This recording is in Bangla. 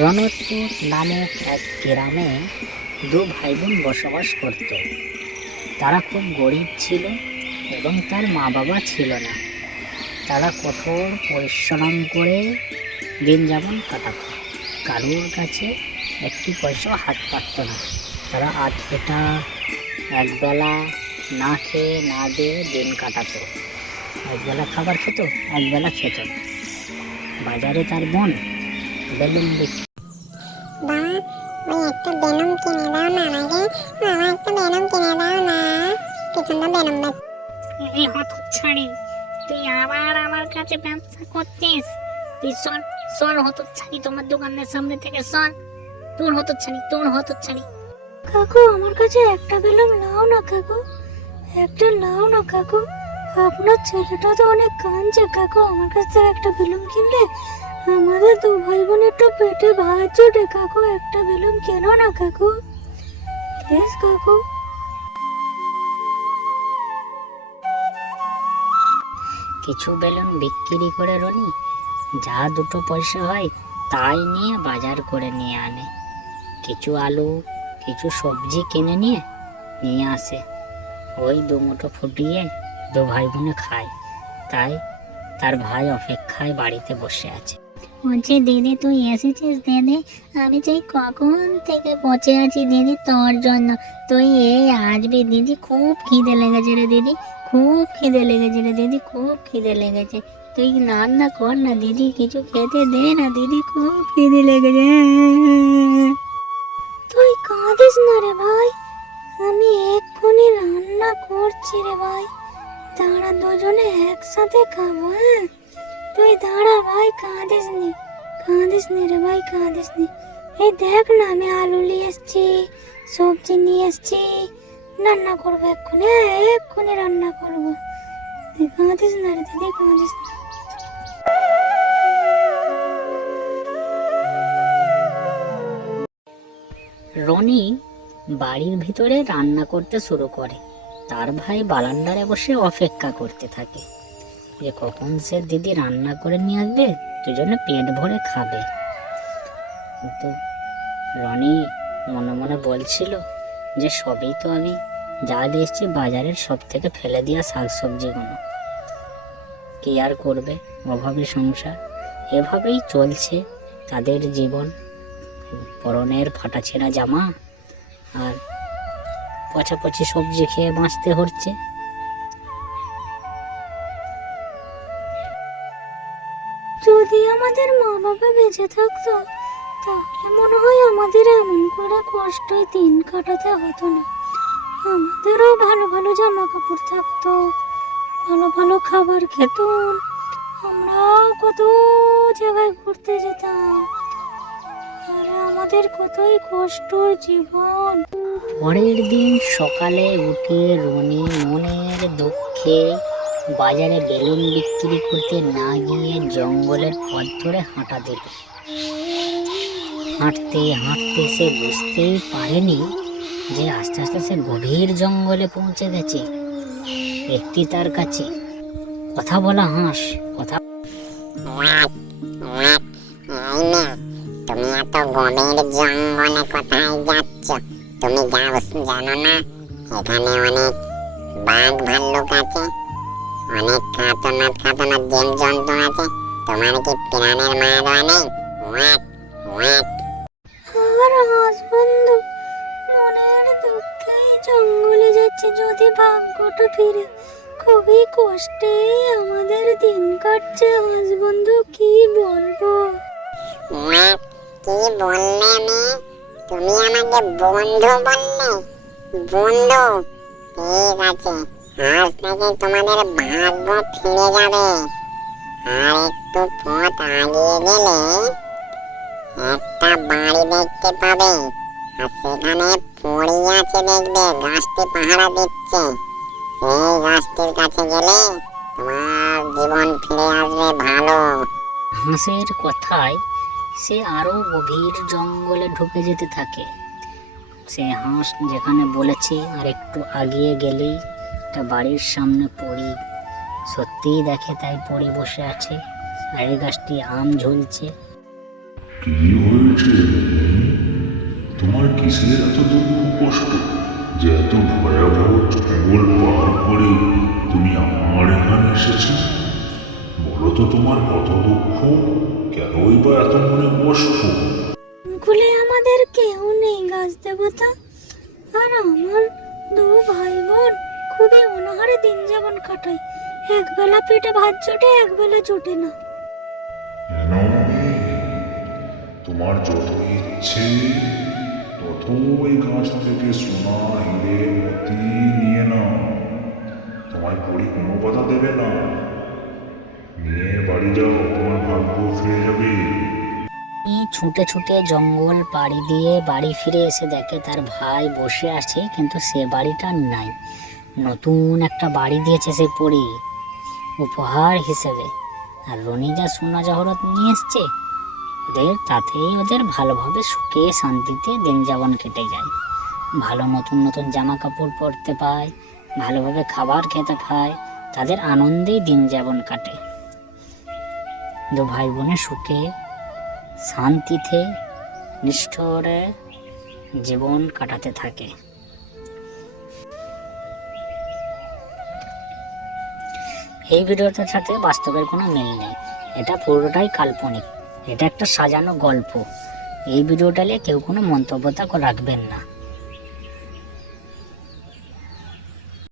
রণতপুর নামক এক গ্রামে দু ভাই বোন বসবাস করত। তারা খুব গরিব ছিল এবং তার মা বাবা ছিল না। তারা কঠোর পরিশ্রম করে দিন যাপন কাটাত। কারোর কাছে একটি পয়সা হাত পাতত না। তারা আধ পেটা একবেলা না খেয়ে না দিয়ে দিন কাটাতো। একবেলা খাবার খেত, একবেলা খেত না। বাজারে তার বোন বেলুন বিক্রি। বাবা, ওই একটা বেলুন কিনে দাও না আমাকে। বাবা, একটা বেলুন কিনে দাও না। পিছনটা বেলুন বেচ। এই হতচ্ছাড়ি, তুই আবার আমার কাছে ব্যবসা করছিস? তুই সর সর হতচ্ছাড়ি, তোমার দোকানের সামনে থেকে সর। তোর হতচ্ছাড়ি। কাকু, আমার কাছে একটা বেলুন লাও না কাকু, একটা লাও না কাকু। আপনার ছেলেটা তো অনেক কাঁদছে কাকু, আমার কাছ থেকে একটা বেলুন কিনলে আমাদের দু ভাই বোন একটু পেটে ভাত জোটে কাকু। একটা বেলুন কেন না কাকু, প্লিজ কাকু। কিছু বেলুন বিক্রি করে রনি যা দুটো পয়সা হয় তাই নিয়ে বাজার করে নিয়ে আনে। কিছু আলু, কিছু সবজি কিনে নিয়ে আসে। ওই দুমুঠো ফুটিয়ে দু ভাই বোনে খায়। তাই তার ভাই অপেক্ষায় বাড়িতে বসে আছে। বলছি দিদি, তুই এসেছিস দিদি? আমি সেই কখন থেকে বসে আছি দিদি তোর জন্য। তুই এই আসবি দিদি, খুব খিদে লেগেছে রে দিদি, খুব খিদে লেগেছে রে দিদি, খুব খিদে লেগেছে। তুই রান্না কর না দিদি, কিছু খেতে দে না দিদি, খুব খিদে লেগেছে। তুই কাঁদিস না রে ভাই, আমি এক্ষুনি রান্না করছি রে ভাই। দাঁড়া, দুজনে একসাথে খাবো। হ্যাঁ, তুই দাঁড়া ভাই, কাঁদিস নি রে ভাই, কাঁদিস নি। এই দেখ না, আমি আলু নিয়ে এসছি, সবজি নিয়ে এসছি, রান্না করবো এক্ষুনি। হ্যাঁ, এক্ষুনি রান্না করবো। তুই কাঁদিস না রে দিদি, কাঁদিস না। রনি বাড়ির ভিতরে রান্না করতে শুরু করে। তার ভাই বারান্দায় বসে অপেক্ষা করতে থাকে যে কখন সে দিদি রান্না করে নিয়ে আসবে, দুজনে পেট ভরে খাবে। কিন্তু রনি মনে মনে বলছিল যে সবই তো আমি যা দিয়েছি বাজারের সব থেকে ফেলে দেওয়া শাকসবজিগুলো, কি আর করবে, অভাবী সংসার। এভাবেই চলছে তাদের জীবন। পরনের ফাটা ছেঁড়া জামা আর পচাপচি সবজি খেয়ে বাঁচতে হচ্ছে। যদি আমাদের মা বাবা বেঁচে থাকতো তাহলে মনে হয় আমাদের এমন করে কষ্টই দিন কাটাতে হতো না। আমাদেরও ভালো ভালো জামা কাপড় থাকতো, ভালো ভালো খাবার খেতাম, আমরাও কত জায়গায় ঘুরতে যেতাম। আর আমাদের কতই কষ্ট জীবন। পরের দিন সকালে উঠে রনি মনের দুঃখে বাজারে বেলুন বিক্রি করতে না গিয়ে জঙ্গলের পথ ধরে হাঁটা দিল। হাঁটতে হাঁটতে সে বুঝতেই পারেনি যে আস্তে আস্তে সে গভীর জঙ্গলে পৌঁছে গেছে। একটি তার কাছে কথা বলা হাঁস কথা। এই মেয়ে, তুমি এত গভীর জঙ্গলে কোথায় যাচ্ছ? তুমি জানো না এখানে অনেক বাঘ ভাল্লুক আছে, অনেক খাতনাত জীবজন্তু আছে। তোমার কি প্রাণের মায়া দয়া নেই? আর হাঁস বন্ধু মনের দুঃখে জঙ্গলে যাচ্ছে, যদি ভাগ্যটা ফিরে। খুবই কষ্টে আমাদের দিন কাটছে হাঁস বন্ধু, কি বলবো। কি বললে মেয়ে? তুমি আমাকে বন্ধু বললে? বন্ধু, ঠিক আছে, আজ থেকে তোমাদের ভাগ্য ফিরে যাবে। আর একটু পথ আগিয়ে গেলে একটা বাড়ি দেখতে পাবে, আর সেখানে পড়ে আছে দেখবে, গাছটি পাহারা দিচ্ছে। সেই গাছটির কাছে গেলে তোমার জীবন ফিরে আসবে ভালো। হাঁসের কথায় সে আরো গভীর জঙ্গলে ঢুকে যেতে থাকে। সে হাঁস যেখানে বলেছে আর একটু আগিয়ে গেলেই একটা বাড়ির সামনে পড়ি সত্যিই দেখে, তাই পড়ে বসে আছে। এই গাছটি আম ঝুলছে। কি হয়েছে? হয়েছে? তোমার কিসের এত দুঃখ কষ্ট যে এত ভয়াবহ জঙ্গল পার করে তুমি আমার এখানে এসেছো? বলো তো তোমার কত দুঃখ, কেনই বা এত মনে কষ্ট? জঙ্গলে আমাদের কেউ নেই গাছ দেবতা, আর আমার দু ভাই বোন খুবই অনাহারে দিন যাপন কাটায়। একবেলা পেটে ভাত জোটে, একবেলা জোটে না। কেন মেয়ে? তোমার যত ইচ্ছে তত ওই গাছ থেকে সোনা হিরে মতি নিয়ে নাও, তোমায় পরি কোনো বাধা দেবে না। নিয়ে বাড়ি যাও, তোমার ভাগ্য ফিরে যাবে। ছুটে ছুটে জঙ্গল পাড়ি দিয়ে বাড়ি ফিরে এসে দেখে তার ভাই বসে আছে, কিন্তু সে বাড়িটা নাই। নতুন একটা বাড়ি দিয়েছে সে পরি উপহার হিসেবে, আর রনি যা সোনা জহরত নিয়ে এসছে তাতেই ওদের ভালোভাবে সুখে শান্তিতে দিন যাপন কেটে যায়। ভালো নতুন নতুন জামা কাপড় পরতে পায়, ভালোভাবে খাবার খেতে পায়, তাদের আনন্দেই দিন যাপন কাটে। দু ভাই বোনে সুখে শান্তিতে নিষ্ঠুরে জীবন কাটাতে থাকে। এই ভিডিওটার সাথে বাস্তবের কোনো মিল নেই, এটা পুরোটাই কাল্পনিক, এটা একটা সাজানো গল্প। এই ভিডিওটা নিয়ে কেউ কোনো মন্তব্য রাখবেন না।